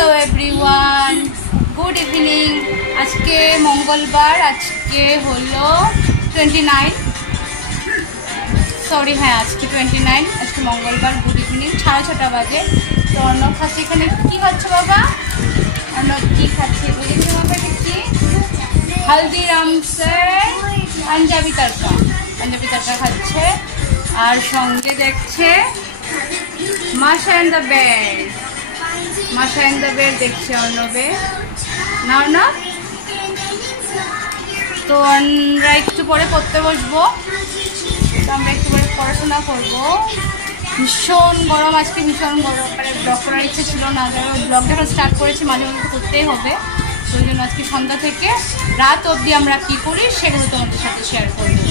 Hello everyone, good evening. আজকে মঙ্গলবার, আজকে হলো 29, সরি হ্যাঁ আজকে 29, আজকে মঙ্গলবার। গুড ইভিনিং, 6:30 বাজে। তো অর্ণব খাচ্ছে এখানে। কী খাচ্ছ বাবা? অর্ণব কী খাচ্ছে বুঝেছি বাবা? এটা কি? হালদিরামসের পাঞ্জাবি তড়কা খাচ্ছে। আর সঙ্গে দেখছে মাশা অ্যান্ড দ্য বের দেখছে অর্ণবে না। অর্ণব তো আমরা একটু পরে পড়তে বসবো, তো আমরা একটু পরে পড়াশোনা করবো। ভীষণ গরম আজকে, ভীষণ গরম। মানে ব্লগ করার ইচ্ছে ছিল না, ব্লগ যখন স্টার্ট করেছি মাঝে মাঝে করতেই হবে। তো ওই জন্য আজকে সন্ধ্যা থেকে রাত অবধি আমরা কী করি সেগুলো তোমাদের সাথে শেয়ার করবো।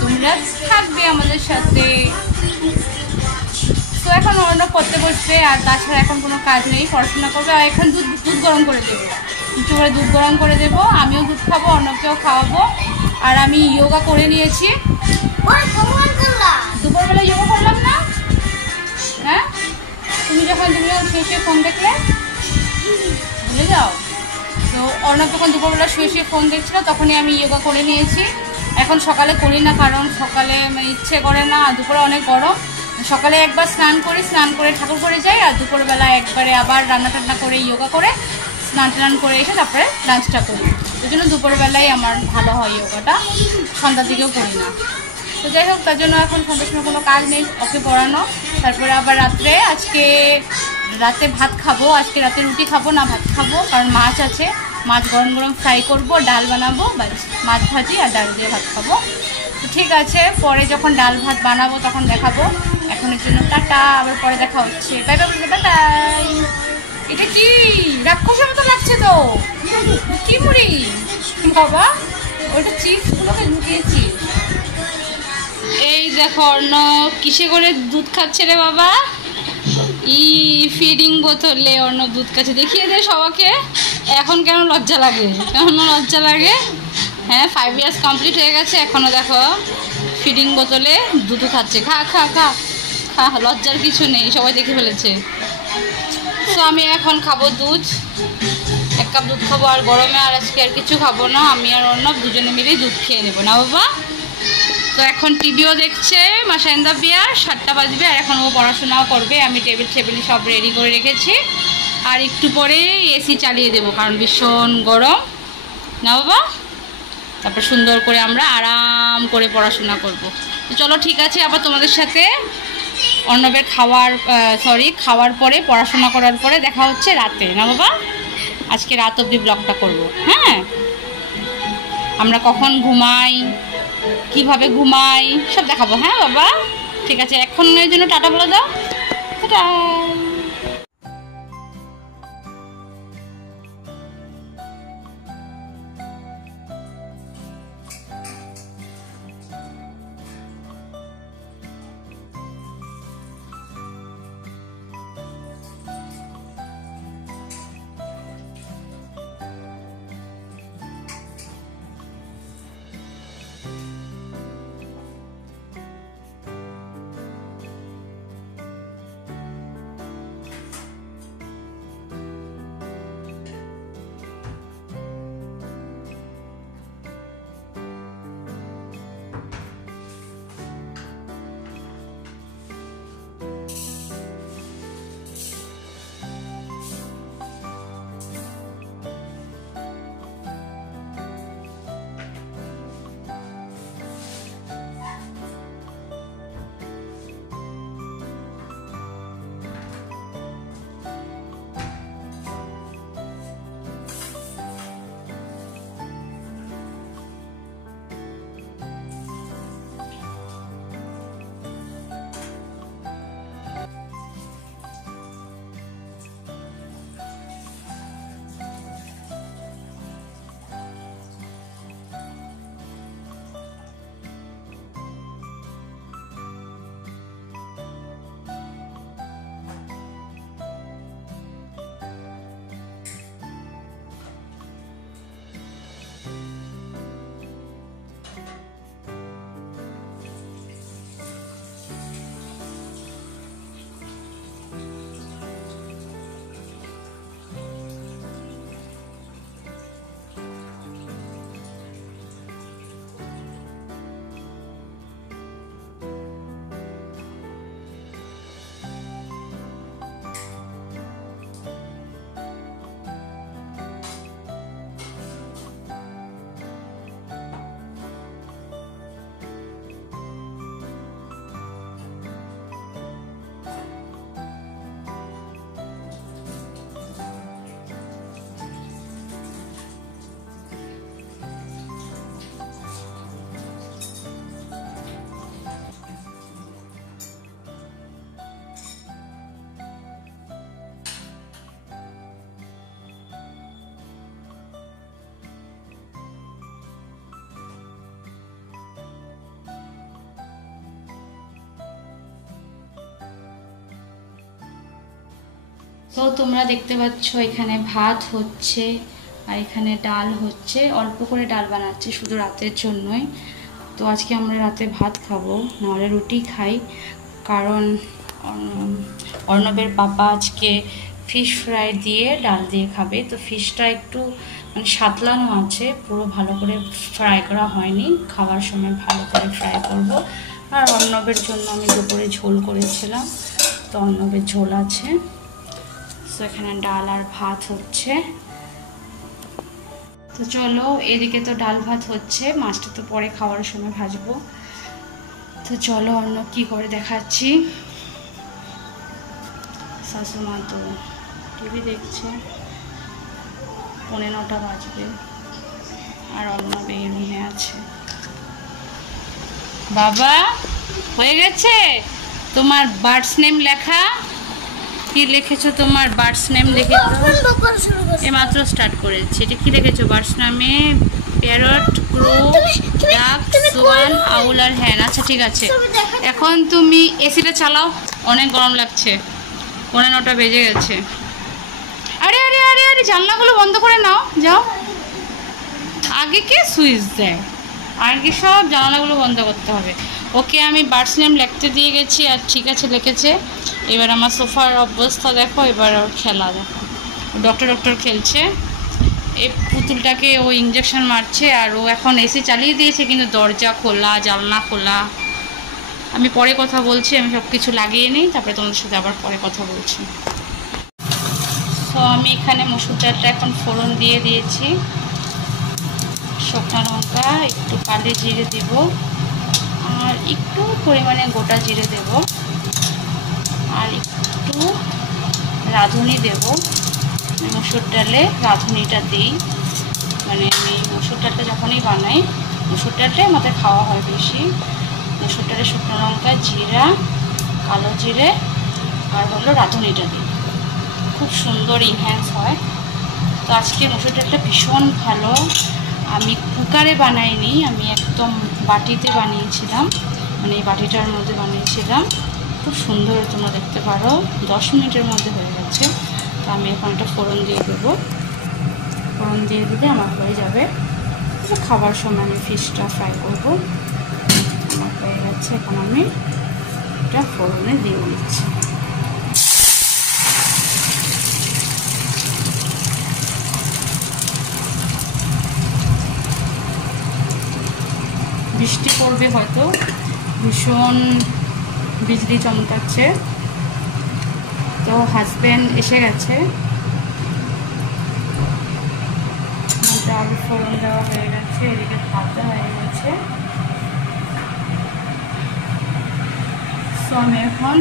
তোমরা থাকবে আমাদের সাথে। তো এখন অর্ণব পড়তে বসবে, আর তাছাড়া এখন কোনো কাজ নেই, পড়াশোনা করবে। আর এখন দুধ গরম করে দেবো, একটু করে দুধ গরম করে দেবো। আমিও দুধ খাবো, অর্ণবকেও খাওয়াবো। আর আমি যোগা করে নিয়েছি। দুপুরবেলা যোগা করলাম না? হ্যাঁ, তুমি যখন শুয়ে ফোন দেখলে ভুলে যাও। তো অর্ণব যখন দুপুরবেলা শুয়ে ফোন দেখছিল তখনই আমি যোগা করে নিয়েছি। এখন সকালে করি না, কারণ সকালে ইচ্ছে করে না, দুপুরে অনেক গরম। সকালে একবার স্নান করে ঠাকুর করে যাই, আর দুপুরবেলা একবারে আবার রান্না টান্না করে যোগা করে স্নান করে এসে তারপরে লাঞ্চটা করি। ওই জন্য দুপুরবেলায় আমার ভালো হয় যোগাটা, সন্ধ্যার দিকেও করি না। তো যাই হোক, তার জন্য এখন সন্ধ্যার সময় কোনো কাজ নেই, ওকে পড়ানো। তারপরে আবার আজকে রাতে ভাত খাবো। আজকে রাতে রুটি খাবো না, ভাত খাবো, কারণ মাছ আছে। মাছ গরম গরম ফ্রাই করবো, ডাল বানাবো, মাছ ভাজি আর ডাল দিয়ে ভাত খাবো। তো ঠিক আছে, পরে যখন ডাল ভাত বানাবো তখন দেখাবো। এখনের জন্য টাটা, আবার পরে দেখা হচ্ছে। বাই বাই বলবে, টাটাই। এটা কি রাক্ষসের মতো লাগছে তো, কি মুড়ি বাবা? ওইটা চিপসগুলোকে ঢুকিয়েছি। এই দেখো অর্ণব কিসে করে দুধ খাচ্ছে রে বাবা? ফিডিং বোতলে অর্ণব দুধ খাচ্ছে। দেখিয়ে দে সবাইকে। এখন কেন লজ্জা লাগে? হ্যাঁ, 5 ইয়ার্স কমপ্লিট হয়ে গেছে, এখনও দেখো ফিডিং বোতলে দুধ খাচ্ছে। খা খা খা খা, লজ্জার কিছু নেই, সবাই দেখে ফেলেছে। তো আমি এখন খাবো দুধ, 1 কাপ দুধ খাবো। আর গরমে আর আজকে আর কিছু খাবো না, আমি আর অর্ণব দুজনে মিলেই দুধ খেয়ে নেবো না বাবা? তো এখন টিভিও দেখছে মাশা অ্যান্ড দ্য বিয়ার। 7টা বাজবে, আর এখন ও পড়াশোনাও করবে। আমি টেবিল সব রেডি করে রেখেছি। আর একটু পরে এসি চালিয়ে দেবো, কারণ ভীষণ গরম না বাবা? তারপর সুন্দর করে আমরা আরাম করে পড়াশোনা করব। তো চলো ঠিক আছে, আবার তোমাদের সাথে অর্ণবের খাওয়ার পরে, পড়াশোনা করার পরে দেখা হচ্ছে রাতে না বাবা? আজকে রাত অবধি ব্লগটা করব। হ্যাঁ, আমরা কখন ঘুমাই, কিভাবে ঘুমাই সব দেখাবো। হ্যাঁ বাবা, ঠিক আছে। এখনের জন্য টাটা বলে দাও। টাটা। তো তোমরা দেখতে পাচ্ছ এখানে ভাত হচ্ছে আর এখানে ডাল হচ্ছে, অল্প করে ডাল বানাচ্ছি শুধু রাতের জন্যই। তো আজকে আমরা রাতে ভাত খাবো, নাহলে রুটি খাই, কারণ অর্ণবের পাপা আজকে ফিশ ফ্রাই দিয়ে ডাল দিয়ে খাবে। তো ফিশটা একটু মানে সাতলানো আছে, পুরো ভালো করে ফ্রাই করা হয়নি, খাওয়ার সময় ভালো করে ফ্রাই করব। আর অর্ণবের জন্য আমি দুপুরে ঝোল করেছিলাম, তো অর্ণবের ঝোল আছে। তো এখানে ডাল আর ভাত হচ্ছে। তো চলো, এদিকে তো ডাল ভাত হচ্ছে, মাছটা তো পরে খাওয়ার সময় ভাজবো। তো চলো অর্ণব কি করে দেখাচ্ছি। শাশুমা তো টিভি দেখছে, 9:45 বাজবে, আর অর্ণব এই রুমে আছে। বাবা হয়ে গেছে তোমার বার্ডস নেম লেখা? কি লিখেছো তোমার বার্ডস নেম? লিখে মাত্র স্টার্ট করেছি। এটা কি লিখেছো বার্ডস নামে? প্যারট, ক্রো, ডাক, সোয়ান, আউল আর হ্যান। আচ্ছা ঠিক আছে, এখন তুমি এসিটা চালাও, অনেক গরম লাগছে, 9:45 বেজে গেছে। আরে আরে আরে আরে জানলাগুলো বন্ধ করে নাও, যাও। আগে কে সুইচ দেয়? আগে সব জানালাগুলো বন্ধ করতে হবে। ওকে আমি বার্ডস নেম লিখতে দিয়ে গেছি, আর ঠিক আছে লিখেছে। এবার আমার সোফার অবস্থা দেখো, এবার ওর খেলা দেখো, ডক্টর খেলছে। এই পুতুলটাকে ও ইঞ্জেকশন মারছে, আর ও এখন এসি চালিয়ে দিয়েছে কিন্তু দরজা খোলা, জানলা খোলা। আমি পরে কথা বলছি, আমি সব কিছু লাগিয়ে নিই, তারপরে তোমাদের সাথে আবার পরে কথা বলছি। তো আমি এখানে মসুর ডালটা এখন ফোড়ন দিয়ে দিয়েছি, শুকনো লঙ্কা, একটু কালি জিরে দেব, আর একটু পরিমাণে গোটা জিরে দেব, আর একটু রাঁধুনি দেব। মসুর ডালে রাঁধুনিটা দিই, মানে আমি মসুর ডালটা যখনই বানাই, মসুর ডালটাই আমাদের খাওয়া হয় বেশি। মসুর ডালে শুকনো লঙ্কা, জিরা, কালো জিরে আর হলো রাঁধুনিটা দিই, খুব সুন্দর ইনহ্যান্স হয়। তো আজকে মসুর ডালটা ভীষণ ভালো। আমি কুকারে বানাইনি, আমি একদম বাটিতে বানিয়েছিলাম, মানে এই বাটিটার মধ্যে বানিয়েছিলাম। খুব সুন্দর, তোমরা দেখতে পারো 10 মিনিটের মধ্যে হয়ে গেছে। তো আমি এখন একটা ফোড়ন দিয়ে দেবো, ফোড়ন দিয়ে দিলে আমার হয়ে যাবে। খাবার সময় আমি ফিশটা ফ্রাই করবো। আমার হয়ে গেছে, এখন আমি এটা ফোড়নে দিয়ে দিচ্ছি। বৃষ্টি পড়বে হয়তো, ভীষণ বিজলি চমকাচ্ছে। তো হাজব্যান্ড এসে গেছে, ডাল ফোড়ন দেওয়া হয়ে গেছে, এদিকে ভাজা হয়ে গেছে। তো আমি এখন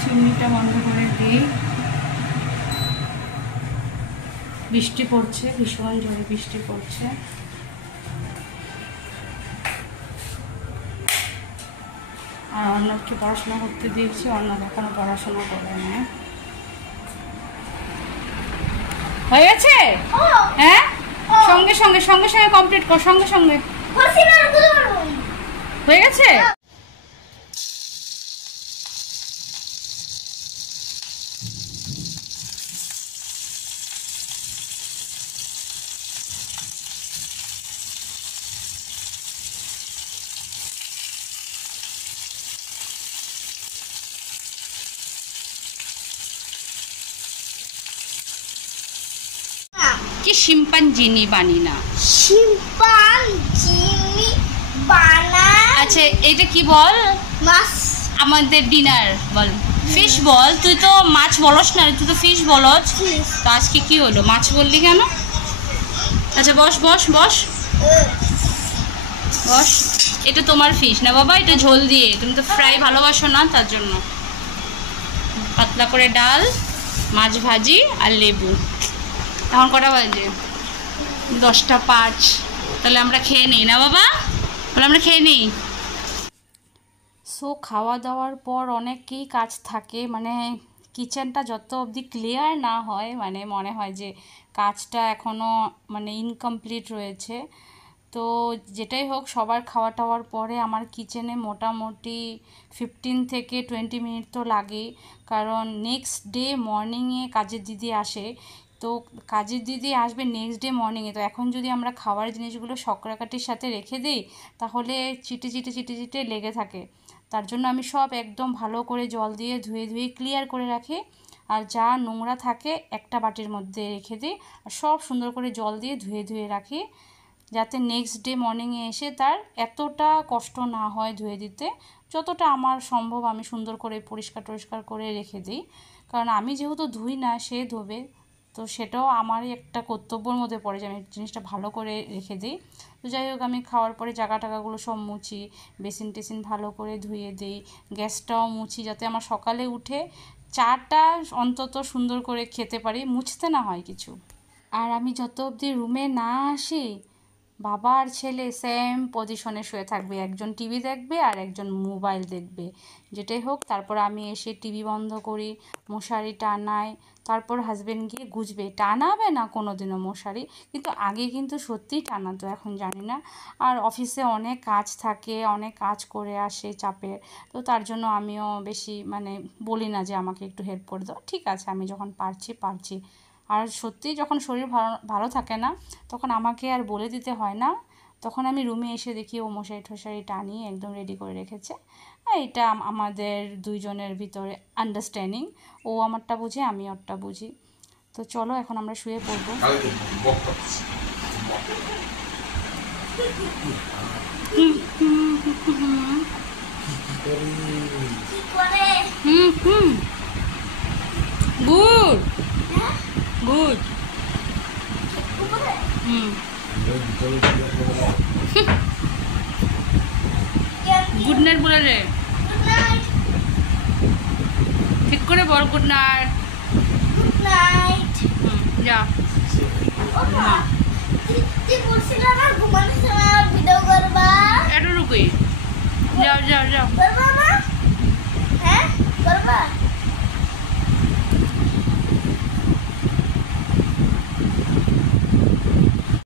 চিমনিটা বন্ধ করে দিই। বৃষ্টি পড়ছে, ভীষণ জোরে বৃষ্টি পড়ছে। আর অর্ণবকে পড়াশোনা করতে দিয়েছি, অর্ণব এখনো পড়াশোনা করে না। হয়ে গেছে? হ্যাঁ, সঙ্গে সঙ্গে সঙ্গে সঙ্গে কমপ্লিট কর, সঙ্গে সঙ্গে হয়ে গেছে। কি শিম্পাঞ্জিনি বানি না, শিম্পাঞ্জিনি বানা। আচ্ছা এটা কি বল? মাছ। আমাদের ডিনার বল, ফিশ বল। তুই তো মাছ বলস না, তুই তো ফিশ বলস। তো আজকে কি হলো, মাছ বললি কেন? আচ্ছা বস বস বস বস। এটা তোমার ফিশ না বাবা, এটা ঝোল দিয়ে, তুমি তো ফ্রাই ভালোবাসো না, তার জন্য পাতলা করে ডাল, মাছ ভাজি আর লেবু। এখন কটা বাজে? 10:05। তাহলে আমরা খেয়ে নিই না বাবা, তাহলে আমরা খেয়ে নিই। সো খাওয়া দাওয়ার পর অনেকই কাজ থাকে, মানে কিচেনটা যত অবধি ক্লিয়ার না হয়, মানে মনে হয় যে কাজটা এখনও মানে ইনকমপ্লিট রয়েছে। তো যেটাই হোক, সবার খাওয়া টাওয়ার পরে আমার কিচেনে মোটামুটি 15 থেকে 20 মিনিট তো লাগেই, কারণ নেক্সট ডে মর্নিংয়ে কাজের দিদি আসে। তো কাজের দিদি আসবে নেক্সট ডে মর্নিংয়ে, তো এখন যদি আমরা খাবার জিনিসগুলো শর্করাকাঠির সাথে রেখে দিই তাহলে চিটে চিটে চিটে চিটে লেগে থাকে। তার জন্য আমি সব একদম ভালো করে জল দিয়ে ধুয়ে ধুয়ে ক্লিয়ার করে রাখি, আর যা নোংরা থাকে একটা বাটির মধ্যে রেখে দিই, আর সব সুন্দর করে জল দিয়ে ধুয়ে ধুয়ে রাখি, যাতে নেক্সট ডে মর্নিংয়ে এসে তার এতটা কষ্ট না হয় ধুয়ে দিতে। যতটা আমার সম্ভব আমি সুন্দর করে পরিষ্কার টরিষ্কার করে রেখে দিই, কারণ আমি যেহেতু ধুই না, সে ধোবে, তো সেটাও আমারই একটা কর্তব্যর মধ্যে পড়ে যে আমি জিনিসটা ভালো করে রেখে দিই। তো যাই হোক, আমি খাওয়ার পরে জায়গা টাকাগুলো সব মুছি, বেসিন টেসিন ভালো করে ধুয়ে দিই, গ্যাসটাও মুছি, যাতে আমার সকালে উঠে চাটা অন্তত সুন্দর করে খেতে পারি, মুছতে না হয় কিছু। আর আমি যত অবধি রুমে না আসি, বাবা আর ছেলে সেম পজিশনে শুয়ে থাকবে, একজন টিভি দেখবে আর একজন মোবাইল দেখবে, যেটাই হোক। তারপর আমি এসে টিভি বন্ধ করি, মশারি টানাই, তারপর হাজবেন্ড গিয়ে গুজবে, টানাবে না কোনো দিনও মশারি, কিন্তু আগে কিন্তু সত্যিই টানাতো, এখন জানি না। আর অফিসে অনেক কাজ থাকে, অনেক কাজ করে আসে চাপের, তো তার জন্য আমিও বেশি মানে বলি না যে আমাকে একটু হেল্প করে দাও, ঠিক আছে আমি যখন পারছি। আর সত্যিই যখন শরীর ভালো থাকে না, তখন আমাকে আর বলে দিতে হয় না, তখন আমি রুমে এসে দেখি ও মশারি টশারি টানিয়ে একদম রেডি করে রেখেছে। এটা আমাদের দুইজনের ভিতরে আন্ডারস্ট্যান্ডিং, ও আমারটা বুঝে আমি ওরটা বুঝি। তো চলো এখন আমরা শুয়ে পড়বো। Good good. গুড নাইট বলে রে, ঠিক করে বল গুড নাইট। যা এটুকুই, যাও যাও যাও। হ্যাঁ করবা।